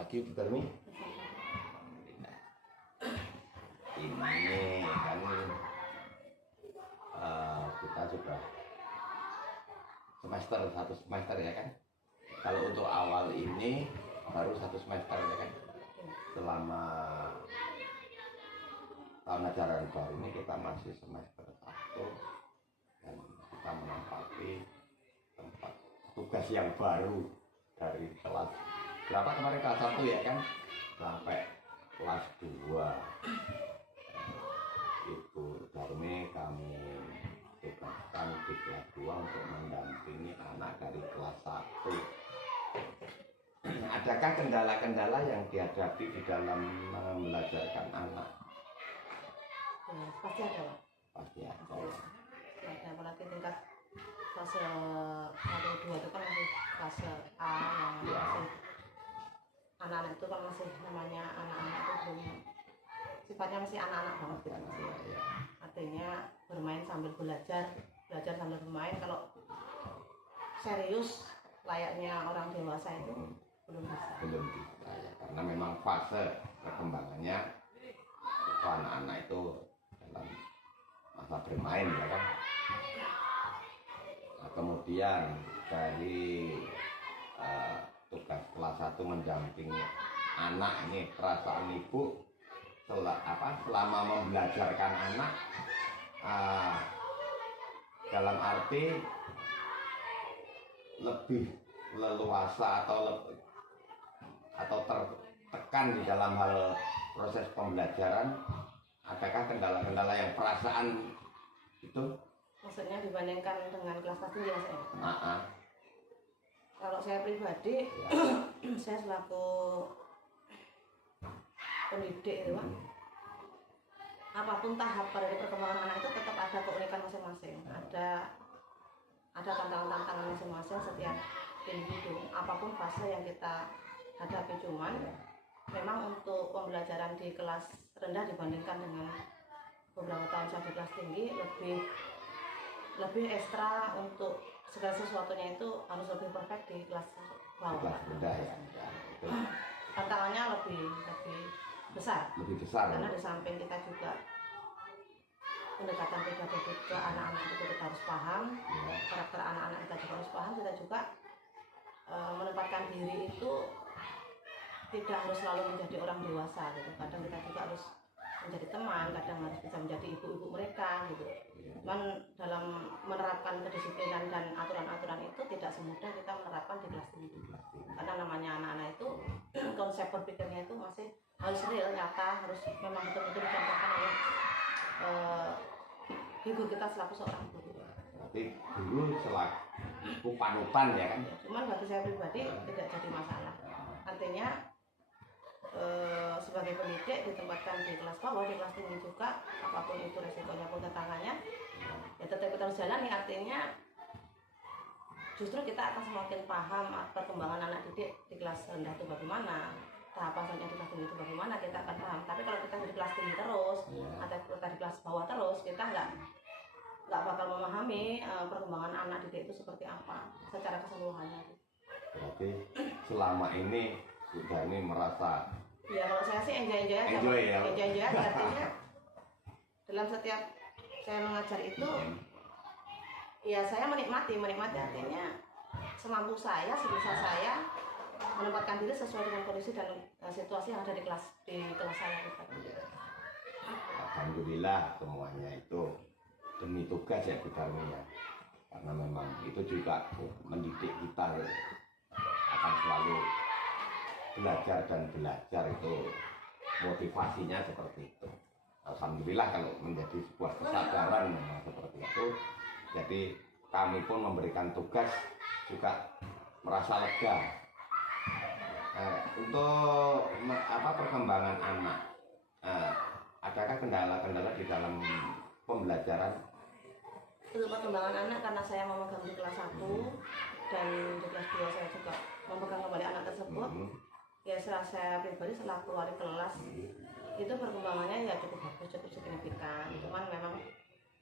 pagi Bu Darmi. Ini kan kita sudah satu semester ya kan. Kalau untuk awal ini baru satu semester ya kan. Selama tahun ajaran baru ini kita masih semester 1 dan kita menempati tempat tugas yang baru dari kelas berapa kemarin, kelas 1 ya kan, sampai kelas 2. Ibu Darmi kami tugaskan di kelas 2 untuk mendampingi anak dari kelas 1. Adakah kendala-kendala yang dihadapi di dalam membelajarkan anak? Ya, pasti ada, Pak. Pasti ada. Ada, apalagi tingkat fase 1, 2 itu kan masih fase A yang masih anak-anak itu kan masih namanya anak-anak itu belum sifatnya masih anak-anak banget gitu masih. Artinya bermain sambil belajar sambil bermain. Kalau serius layaknya orang dewasa itu belum bisa Ya, karena memang fase perkembangannya itu anak-anak itu dalam masa bermain ya kan. Nah, kemudian dari tugas kelas 1 mendampingi anak, ini perasaan ibu selama membelajarkan anak dalam arti lebih leluasa atau tertekan di dalam hal proses pembelajaran. Adakah kendala-kendala yang perasaan itu? Maksudnya dibandingkan dengan kelas-kelas tinggi Mas ya? Kalau saya pribadi ya. Saya selaku pendidik itu Pak, apapun tahap dari perkembangan anak itu tetap ada keunikan masing-masing, ada tantangan-tantangan masing-masing setiap individu, apapun fase yang kita hadapi. Cuman memang untuk pembelajaran di kelas rendah dibandingkan dengan beberapa tahun saya di kelas tinggi lebih ekstra, untuk segala sesuatunya itu harus lebih perfect di kelas bawah. Kelas rendah ya. Tantangannya lebih besar. Karena di samping kita juga pendekatan pedagogik ke anak-anak itu kita harus paham, karakter anak-anak kita juga harus paham. Kita juga menempatkan diri itu tidak harus selalu menjadi orang dewasa gitu. Kadang kita juga harus menjadi teman, kadang harus bisa menjadi ibu-ibu mereka gitu. Cuman dalam menerapkan kedisiplinan dan aturan-aturan itu tidak semudah kita menerapkan di kelas tinggi. Karena namanya anak-anak itu konsep berpikirnya itu masih harus real, nyata, harus memang betul-betul dicontohkan oleh figur kita selaku seorang guru. Berarti guru selaku panutan ya kan? Cuman bagi saya pribadi tidak jadi masalah. Artinya sebagai pendidik ditempatkan di kelas bawah, di kelas tinggi juga, apapun itu resikonya pun tantangannya ya tetap kita harus jalani. Artinya justru kita akan semakin paham perkembangan anak didik di kelas rendah itu bagaimana, tahapan selanjutnya di kelas tinggi itu bagaimana, kita akan paham. Tapi kalau kita di kelas tinggi terus atau kita di kelas bawah terus, kita nggak bakal memahami perkembangan anak didik itu seperti apa secara keseluruhannya. Berarti selama ini sudah ini merasa ya, kalau saya sih enjoy aja. Enjoy artinya dalam setiap saya mengajar itu ya saya menikmati artinya semampu saya, sebisa saya menempatkan diri sesuai dengan kondisi dan situasi yang ada di kelas saya. Alhamdulillah semuanya itu demi tugas ya Bu Darmi ya. Karena memang itu juga mendidik kita akan selalu belajar itu motivasinya seperti itu. Alhamdulillah kalau menjadi sebuah kesadaran memang seperti itu. Jadi kami pun memberikan tugas juga merasa lega. Untuk perkembangan anak, adakah kendala-kendala di dalam pembelajaran? Untuk perkembangan anak, karena saya memegang di kelas 1 dan di kelas 2 saya juga memegang kembali anak tersebut. Ya saya pribadi selaku wali kelas itu perkembangannya ya cukup bagus, cukup signifikan. Cuman memang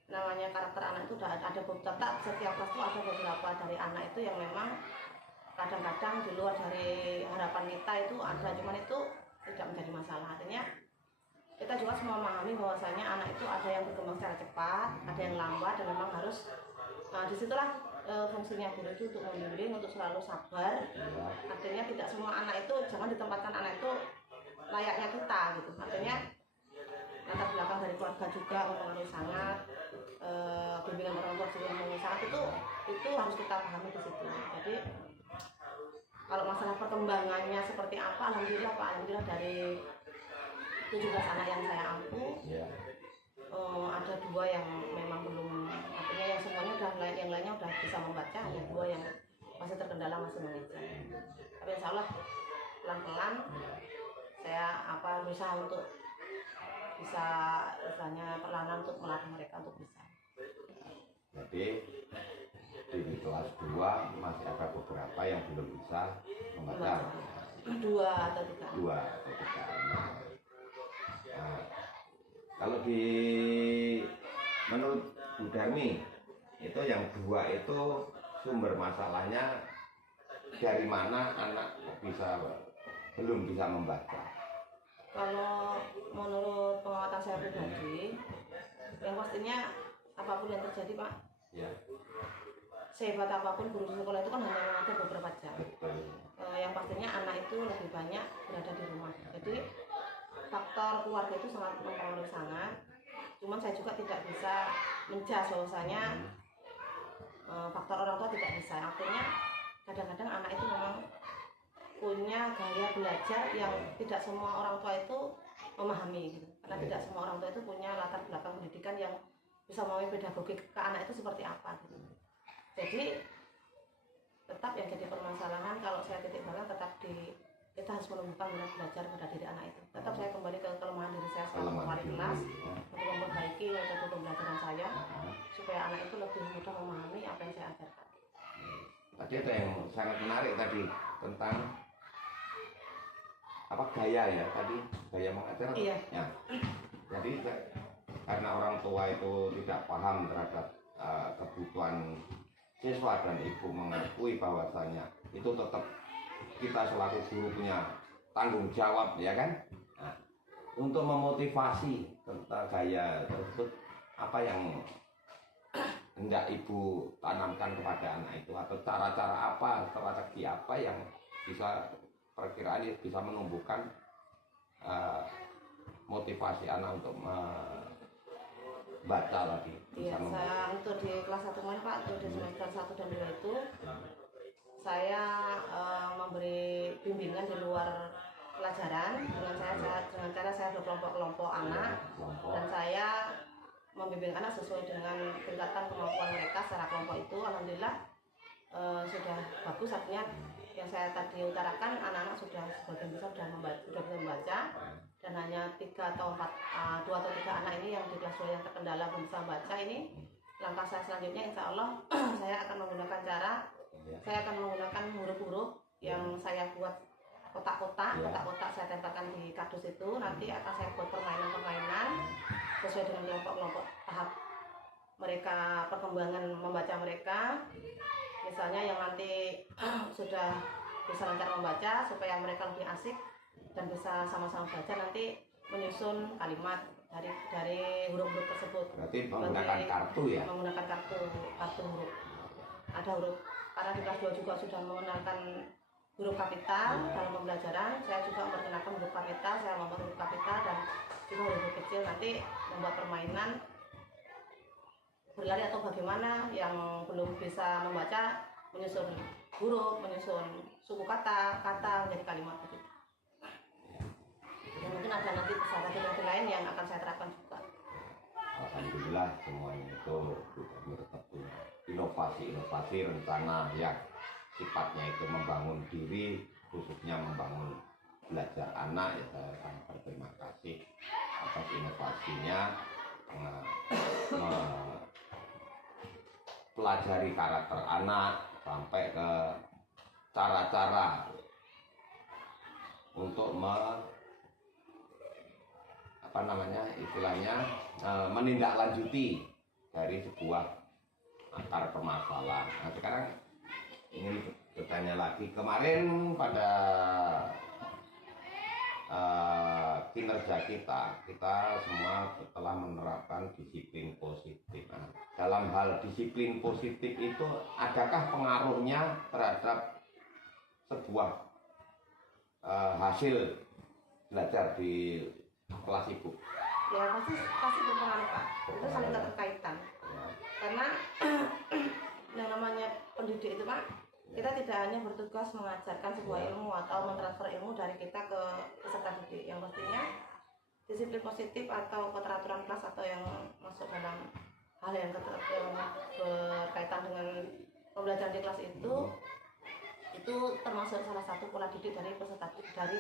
namanya karakter anak itu udah ada beberapa, setiap kelas itu ada beberapa dari anak itu yang memang kadang-kadang di luar dari harapan kita itu ada, cuman itu tidak menjadi masalah. Artinya kita juga semua memahami bahwasanya anak itu ada yang berkembang secara cepat, ada yang lambat, dan memang harus disitulah fungsinya guru itu untuk membimbing, untuk selalu sabar. Artinya tidak semua anak itu, jangan ditempatkan anak itu layaknya kita gitu. Artinya latar belakang dari keluarga juga mempengaruhi sangat, bimbingan orang tua juga mempengaruhi sangat, itu harus kita pahami di situ. Jadi kalau masalah perkembangannya seperti apa, alhamdulillah Pak, alhamdulillah dari 17 anak yang saya ampuh, ada 2 yang memang belum, artinya yang semuanya udah, yang lainnya udah bisa membaca, ada 2 yang masih terkendala, masih mengejar. Tapi insya Allah pelan-pelan saya berusaha untuk bisa istilahnya perlahan untuk melatih mereka untuk bisa. Jadi di kelas 2 masih ada beberapa yang belum bisa membaca. 2 atau 3. 2 atau 3 anak. Nah, kalau menurut Bu Darmi itu yang 2 itu sumber masalahnya dari mana anak belum bisa membaca? Kalau menurut pengamatan saya pribadi, yang pastinya apapun yang terjadi Pak, Ya. Sehebat apapun guru di sekolah itu kan hanya mengajar beberapa jam. Betul. Yang pastinya anak itu lebih banyak berada di rumah. Jadi faktor keluarga itu sangat mempengaruhi sangat. Cuman saya juga tidak bisa menjas bahwasanya faktor orang tua tidak bisa. Artinya kadang-kadang anak itu memang punya gaya belajar yang tidak semua orang tua itu memahami gitu. Karena tidak semua orang tua itu punya latar belakang pendidikan yang bisa memahami pedagogi ke anak itu seperti apa gitu. Jadi tetap yang jadi permasalahan kalau saya titik balik tetap kita harus menumbuhkan minat belajar pada diri anak itu. Tetap saya kembali ke kelemahan diri saya selama wali kelas untuk memperbaiki metode pembelajaran saya supaya anak itu lebih mudah memahami apa yang saya ajarkan. Tadi ada yang sangat menarik tadi tentang gaya ya tadi, gaya mengajar. Iya. Ya. Jadi karena orang tua itu tidak paham terhadap kebutuhan siswa dan ibu mengakui bahwasanya itu tetap kita selaku guru punya tanggung jawab, ya kan? Nah, untuk memotivasi tentang gaya tersebut, apa yang hendak ibu tanamkan kepada anak itu, atau cara-cara apa, strategi apa yang bisa perkiraan bisa menumbuhkan motivasi anak untuk baca lagi. Iya, saya untuk di kelas 1 kemarin Pak, untuk di semester 1 dan 2 itu saya memberi bimbingan di luar pelajaran dengan cara saya berkelompok-kelompok anak, dan saya membimbing anak sesuai dengan tingkatan kemampuan mereka secara kelompok itu. Alhamdulillah sudah bagus, artinya yang saya tadi utarakan anak-anak sudah sebagian besar sudah bisa membaca, dan hanya 2 atau 3 anak ini yang di kelas 2 yang terkendala belum bisa membaca. Ini langkah saya selanjutnya, insya Allah saya akan menggunakan huruf-huruf yang saya buat kotak-kotak saya tempelkan di kardus itu. Nanti akan saya buat permainan-permainan sesuai dengan kelompok-kelompok tahap mereka, perkembangan membaca mereka. Misalnya yang nanti sudah bisa lancar membaca, supaya mereka lebih asik dan bisa sama-sama belajar, nanti menyusun kalimat dari huruf-huruf tersebut. Berarti menggunakan kartu ya? Menggunakan kartu huruf. Ada huruf, karena di kelas 2 juga sudah mengenalkan huruf kapital dalam pembelajaran. Saya juga memperkenalkan huruf kapital, saya membuat huruf kapital dan juga huruf kecil. Nanti membuat permainan berlari atau bagaimana, yang belum bisa membaca menyusun huruf, menyusun suku kata menjadi kalimat begitu. Dan mungkin ada nanti strategi lain yang akan saya terapkan juga. Alhamdulillah semuanya itu sudah bertemu inovasi rencana yang sifatnya itu membangun diri, khususnya membangun belajar anak. Ya, saya sangat berterima kasih atas inovasinya, pelajari karakter anak sampai ke cara-cara untuk menindaklanjuti dari sebuah akar permasalahan. Nah, sekarang ingin bertanya menambahkannya lagi. Kemarin pada kinerja kita semua telah menerapkan disiplin positif. Nah, dalam hal disiplin positif itu, adakah pengaruhnya terhadap sebuah hasil belajar di kelas ibu? Ya pasti berpengaruh Pak. Itu saling keterkaitan. Ya. Karena yang namanya pendidik itu Pak, kita tidak hanya bertugas mengajarkan sebuah ilmu atau mentransfer ilmu dari kita ke peserta didik. Yang pastinya disiplin positif atau keteraturan kelas atau yang masuk dalam hal yang berkaitan dengan pembelajaran di kelas itu termasuk salah satu pola didik dari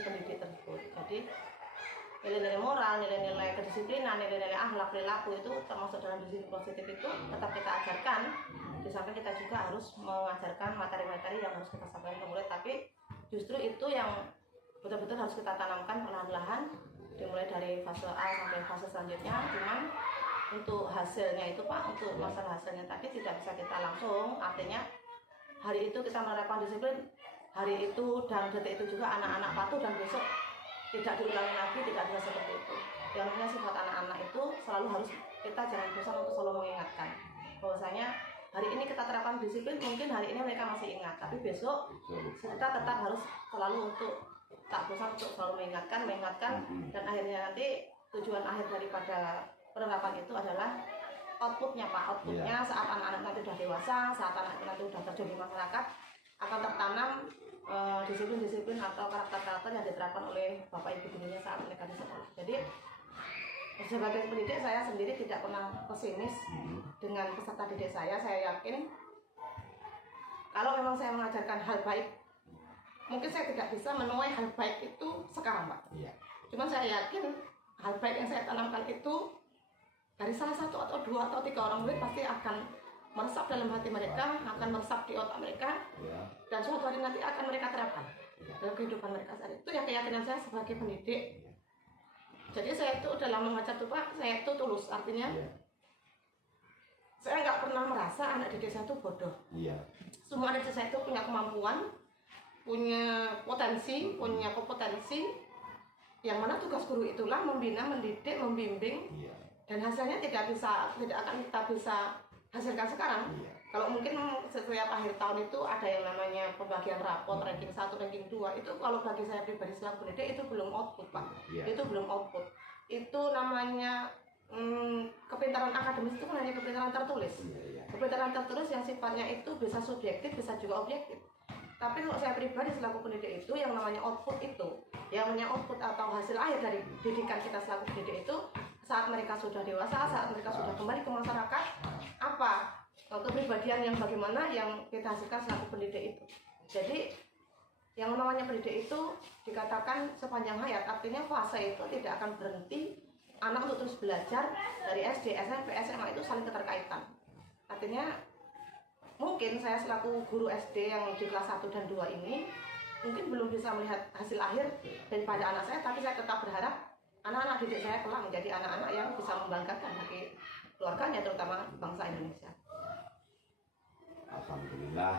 pendidik tersebut. Jadi nilai-nilai moral, nilai-nilai kedisiplinan, nilai-nilai akhlak, perilaku itu termasuk dalam disiplin positif itu tetap kita ajarkan. Di samping kita juga harus mengajarkan materi-materi yang harus kita sampaikan ke murid, tapi justru itu yang betul-betul harus kita tanamkan perlahan-lahan, dimulai dari fase A sampai fase selanjutnya. Cuman untuk hasilnya itu Pak, untuk masalah hasilnya tadi tidak bisa kita langsung, artinya hari itu kita menerapkan disiplin, hari itu dan detik itu juga anak-anak patuh dan besok tidak diulangi lagi, tidak bisa seperti itu. Yang namanya sifat anak-anak itu selalu harus kita jangan bosan untuk selalu mengingatkan bahwasanya hari ini kita terapkan disiplin, mungkin hari ini mereka masih ingat, tapi besok kita tetap harus selalu untuk tak bosan untuk selalu mengingatkan, dan akhirnya nanti tujuan akhir daripada penerapan itu adalah outputnya Pak. Outputnya saat anak-anak nanti sudah dewasa, saat anak nanti sudah terjun di masyarakat, akan tertanam disiplin-disiplin atau karakter-karakter yang diterapkan oleh bapak ibu gurunya saat mereka di sekolah. Jadi sebagai pendidik saya sendiri tidak pernah pesimis dengan peserta didik saya. Saya yakin kalau memang saya mengajarkan hal baik, mungkin saya tidak bisa menuai hal baik itu sekarang Pak. Cuma saya yakin hal baik yang saya tanamkan itu dari salah satu atau dua atau tiga orang murid pasti akan meresap dalam hati mereka, akan meresap di otak mereka, dan suatu hari nanti akan mereka terapkan dalam kehidupan mereka sehari. Itu yang keyakinan saya sebagai pendidik. Jadi saya itu dalam mengajar tuh Pak, saya itu tulus, artinya saya nggak pernah merasa anak didik saya itu bodoh. Semua anak didik saya itu punya kemampuan, punya potensi, punya kompetensi, yang mana tugas guru itulah membina, mendidik, membimbing, dan hasilnya tidak akan kita bisa hasilkan sekarang. Kalau mungkin setiap akhir tahun itu ada yang namanya pembagian rapot, ranking 1, ranking 2, itu kalau bagi saya pribadi selaku pendidik itu belum output Pak. Itu belum output. Itu namanya kepintaran akademis itu kan hanya kepintaran tertulis. Kepintaran tertulis yang sifatnya itu bisa subjektif, bisa juga objektif. Tapi kalau saya pribadi selaku pendidik itu yang namanya output yang namanya output atau hasil akhir dari didikan kita selaku pendidik itu saat mereka sudah dewasa, saat mereka sudah kembali ke masyarakat, apa kepribadian yang bagaimana yang kita hasilkan selaku pendidik itu. Jadi yang namanya pendidik itu dikatakan sepanjang hayat, artinya fase itu tidak akan berhenti. Anak untuk terus belajar dari SD, SMP, SMA itu saling keterkaitan. Artinya mungkin saya selaku guru SD yang di kelas 1 dan 2 ini mungkin belum bisa melihat hasil akhir daripada anak saya, tapi saya tetap berharap anak-anak didik saya kelak menjadi anak-anak yang bisa membanggakan bagi keluarganya, terutama bangsa Indonesia. Alhamdulillah,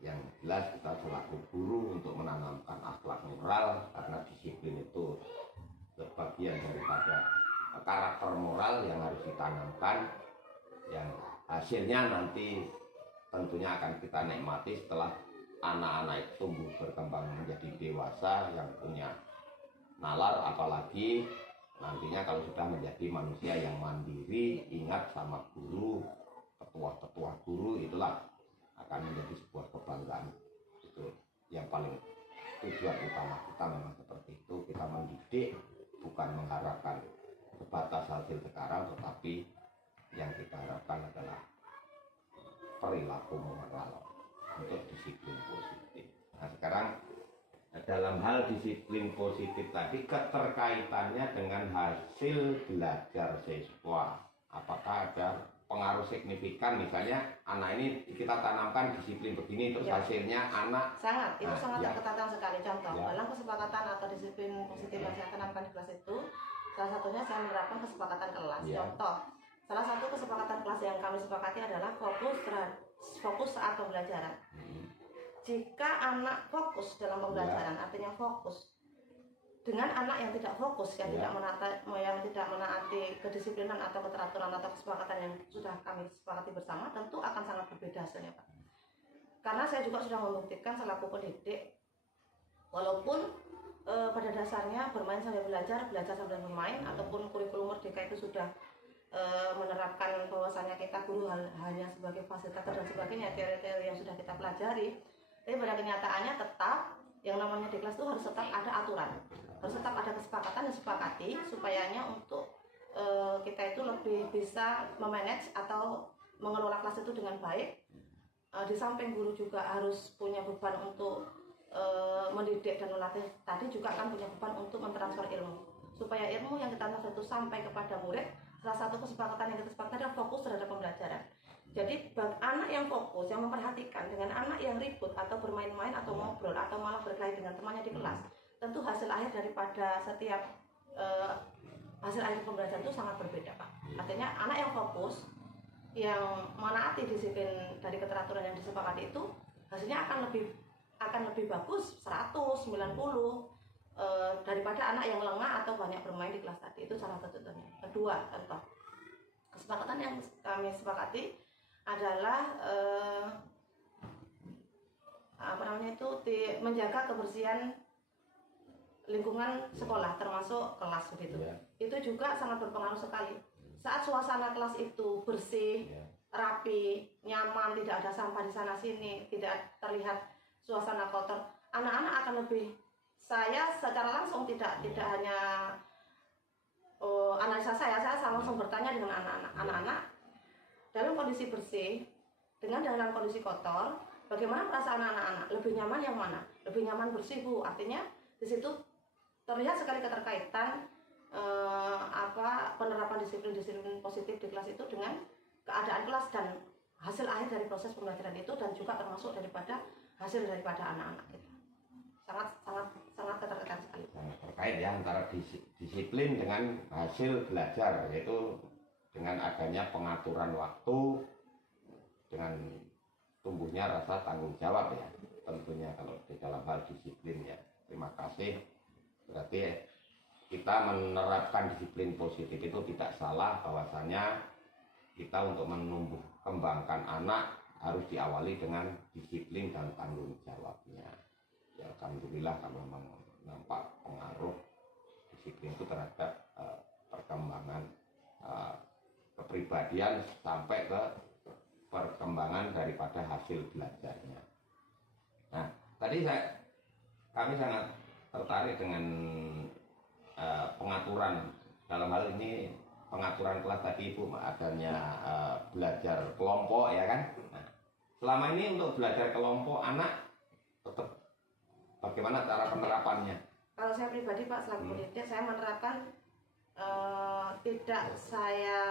yang jelas kita selaku guru untuk menanamkan akhlak moral, karena disiplin itu sebagian daripada karakter moral yang harus ditanamkan, yang hasilnya nanti tentunya akan kita nikmati setelah anak-anak itu tumbuh berkembang menjadi dewasa yang punya nalar, apalagi nantinya kalau sudah menjadi manusia yang mandiri, ingat sama guru, ketua-ketua guru, itulah akan menjadi sebuah kebanggaan. Itu yang paling tujuan utama kita memang seperti itu. Kita mendidik bukan mengharapkan sebatas hasil sekarang, tetapi yang kita harapkan adalah perilaku moral untuk disiplin positif. Nah sekarang dalam hal disiplin positif tadi, keterkaitannya dengan hasil belajar siswa, apakah ada pengaruh signifikan? Misalnya anak ini kita tanamkan disiplin begini, terus hasilnya anak sangat berketatan sekali. Contoh dalam kesepakatan atau disiplin positif yang saya tanamkan di kelas itu, salah satunya saya menerapkan kesepakatan kelas. Contoh, salah satu kesepakatan kelas yang kami sepakati adalah fokus saat pembelajaran. jika anak fokus dalam pembelajaran, artinya fokus. Dengan anak yang tidak fokus, yang tidak menaati kedisiplinan atau keteraturan atau kesepakatan yang sudah kami sepakati bersama, tentu akan sangat berbeda hasilnya, Pak. Karena saya juga sudah membuktikan selaku pendidik, walaupun pada dasarnya bermain sambil belajar, belajar sambil bermain, ataupun kurikulum Merdeka itu sudah menerapkan bahwasanya kita guru hanya sebagai fasilitator dan sebagainya, teori-teori yang sudah kita pelajari, tapi pada kenyataannya tetap yang namanya di kelas itu harus tetap ada aturan, harus tetap ada kesepakatan yang disepakati supayanya untuk kita itu lebih bisa memanage atau mengelola kelas itu dengan baik. Di samping guru juga harus punya beban untuk mendidik dan melatih, tadi juga akan punya beban untuk mentransfer ilmu, supaya ilmu yang kita transfer itu sampai kepada murid. Salah satu kesepakatan yang kita sepakati adalah fokus terhadap pembelajaran. Jadi anak yang fokus, yang memperhatikan, dengan anak yang ribut atau bermain-main atau ngobrol atau malah berkelahi dengan temannya di kelas, tentu hasil akhir daripada setiap hasil akhir pembelajaran itu sangat berbeda, Pak. Artinya anak yang fokus, yang menaati disiplin dari keteraturan yang disepakati itu, hasilnya akan lebih bagus 100, 90 daripada anak yang lengah atau banyak bermain di kelas tadi. Itu salah satu contohnya. Kedua contoh kesepakatan yang kami sepakati adalah menjaga kebersihan lingkungan sekolah termasuk kelas begitu. Itu juga sangat berpengaruh sekali. Saat suasana kelas itu bersih, rapi, nyaman, tidak ada sampah di sana sini, tidak terlihat suasana kotor, anak-anak akan lebih, saya secara langsung tidak hanya analisa saya langsung bertanya dengan anak-anak dalam kondisi bersih dengan dalam kondisi kotor, bagaimana perasaan anak-anak, lebih nyaman yang mana? Lebih nyaman bersih, Bu. Artinya di situ terlihat sekali keterkaitan penerapan disiplin positif di kelas itu dengan keadaan kelas dan hasil akhir dari proses pembelajaran itu, dan juga termasuk daripada hasil daripada anak-anak kita. Sangat keterkaitan sekali. Terkait ya antara disiplin dengan hasil belajar, yaitu dengan adanya pengaturan waktu, dengan tumbuhnya rasa tanggung jawab ya, tentunya kalau di dalam hal disiplin ya. Terima kasih. Berarti kita menerapkan disiplin positif itu tidak salah, bahwasanya kita untuk menumbuh kembangkan anak harus diawali dengan disiplin dan tanggung jawabnya. Ya, alhamdulillah kalau memang nampak pengaruh disiplin itu terhadap perkembangan kepribadian sampai ke perkembangan daripada hasil belajarnya. Nah, tadi kami sangat tertarik dengan pengaturan, dalam hal ini pengaturan kelas tadi Ibu, adanya belajar kelompok ya kan. Nah, selama ini untuk belajar kelompok anak tetap bagaimana cara penerapannya? Kalau saya pribadi Pak selaku pendidik, saya menerapkan tidak saya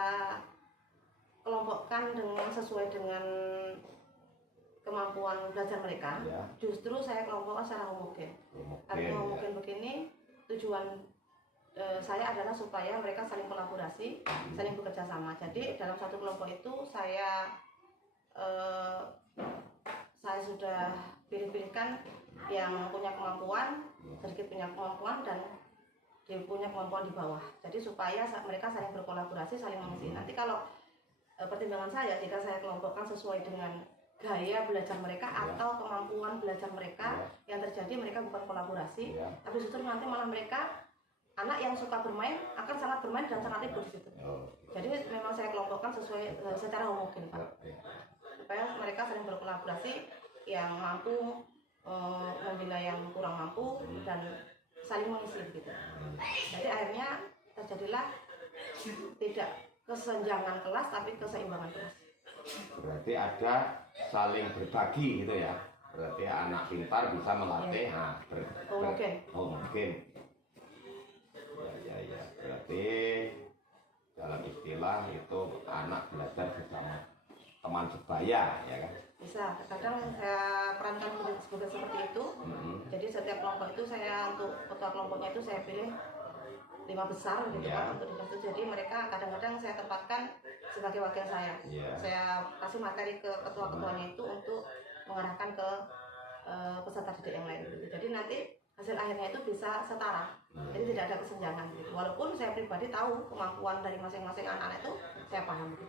kelompokkan sesuai dengan kemampuan belajar mereka. Ya. Justru saya kelompokkan secara homogen. Artinya homogen begini, tujuan saya adalah supaya mereka saling kolaborasi, saling bekerja sama. Jadi dalam satu kelompok itu saya sudah pilih-pilihkan yang punya kemampuan, sedikit punya kemampuan, dan dia punya kemampuan di bawah. Jadi supaya mereka saling berkolaborasi, saling mengisi. Nanti kalau pertimbangan saya, jika saya kelompokkan sesuai dengan gaya belajar mereka atau kemampuan belajar mereka, yang terjadi mereka bukan kolaborasi, tapi justru nanti malah mereka, anak yang suka bermain akan sangat bermain dan sangat ribut di situ. Jadi memang saya kelompokkan sesuai secara homogen Pak, supaya mereka saling berkolaborasi, yang mampu membina yang kurang mampu dan saling mengisi gitu. Jadi akhirnya terjadilah tidak kesenjangan kelas tapi keseimbangan kelas. Berarti ada saling berbagi gitu ya. Berarti anak pintar bisa melatih. Mungkin. Ya. Berarti dalam istilah itu anak belajar bersama teman sebaya ya kan. Bisa, kadang saya perankan sebagai seperti itu. Jadi setiap kelompok itu saya, untuk ketua kelompoknya itu saya pilih 5 besar gitu kan, untuk dikasih. Jadi mereka kadang-kadang saya tempatkan sebagai wakil saya. Saya kasih materi ke ketua-ketuanya itu untuk mengarahkan ke peserta didik yang lain gitu. Jadi nanti hasil akhirnya itu bisa setara, jadi tidak ada kesenjangan gitu. Walaupun saya pribadi tahu kemampuan dari masing-masing anak-anak itu saya paham gitu.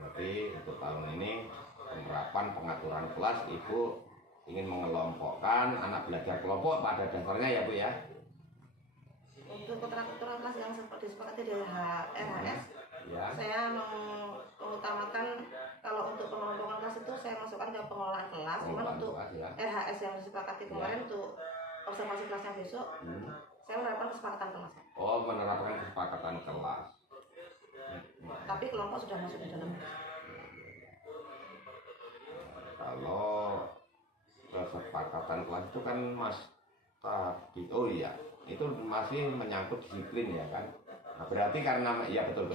Berarti untuk tahun ini penerapan pengaturan kelas Ibu ingin mengelompokkan anak belajar kelompok pada dasarnya ya Bu ya. Untuk ketentuan kelas yang seperti disepakati dari RHS, Ya. saya mengutamakan kalau untuk pengelompokan kelas itu saya masukkan ke pengelolaan kelas. Cuman untuk kelas, ya. RHS yang disepakati kemarin untuk observasi kelasnya besok, saya menerapkan kesepakatan kelas. Oh, menerapkan kesepakatan kelas. Tapi kelompok sudah masuk di dalam. Kalau kesepakatan kelas itu kan Mas tadi, oh iya, itu masih menyangkut disiplin ya kan. Nah, berarti karena ya betul.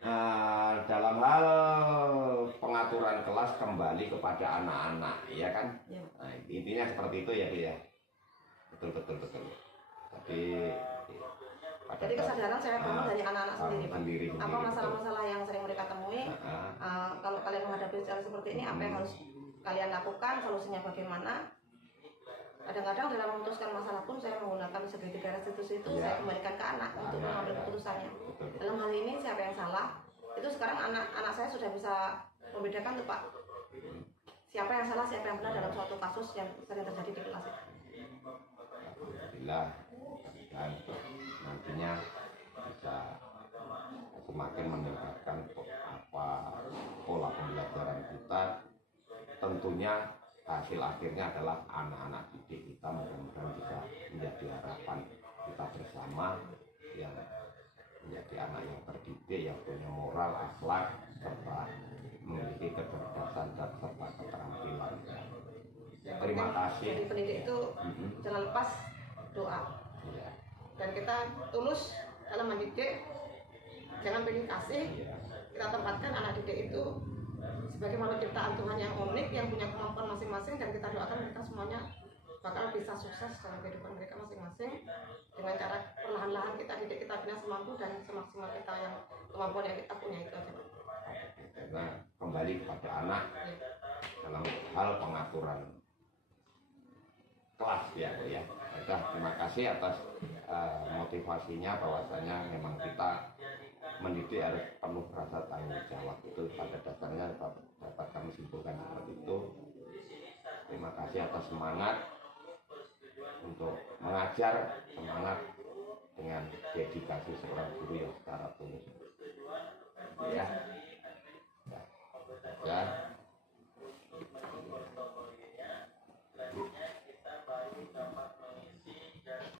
Nah, dalam hal pengaturan kelas kembali kepada anak-anak, ya kan? Ya. Nah, intinya seperti itu ya Bu ya. Betul. Jadi kesadaran saya bangun dari anak-anak sendiri, Pak. Apa betul. masalah-masalah yang sering mereka temui? Kalau kalian menghadapi hal seperti ini, apa yang harus kalian lakukan? Solusinya bagaimana? Kadang-kadang dalam memutuskan masalah pun saya menggunakan segitiga restitusi itu, saya kembalikan ke anak untuk mengambil keputusannya. Dalam hal ini siapa yang salah? Itu sekarang anak-anak saya sudah bisa membedakan tuh Pak. Siapa yang salah, siapa yang benar dalam suatu kasus yang sering terjadi di kelas itu. Alhamdulillah, dan nantinya bisa semakin meningkatkan pola pembelajaran kita. Tentunya hasil akhirnya adalah anak-anak didik kita mudah-mudahan bisa menjadi harapan kita bersama yang menjadi anak yang terdidik, yang punya moral, akhlak, serta memiliki kecerdasan dan serta keterampilan. Terima kasih. Jadi pendidik itu jangan lepas doa. Dan kita tulus dalam mendidik, jangan pilih kasih. Kita tempatkan anak didik itu sebagai makhluk ciptaan Tuhan yang unik, yang punya kemampuan masing-masing, dan kita doakan mereka semuanya bakal bisa sukses dalam kehidupan mereka masing-masing dengan cara perlahan-lahan kita didik, kita bina semampu dan semaksimal kita yang kemampuan yang kita punya itu aja. Karena kembali kepada anak dalam hal pengaturan kelas ya Bu ya. Terima kasih atas motivasinya, bahwasanya memang kita mendidik harus penuh rasa tanggung jawab, itu pada dasarnya dapat kami simpulkan seperti itu. Terima kasih atas semangat untuk mengajar, semangat dengan dedikasi seorang guru yang secara tulus. Ya.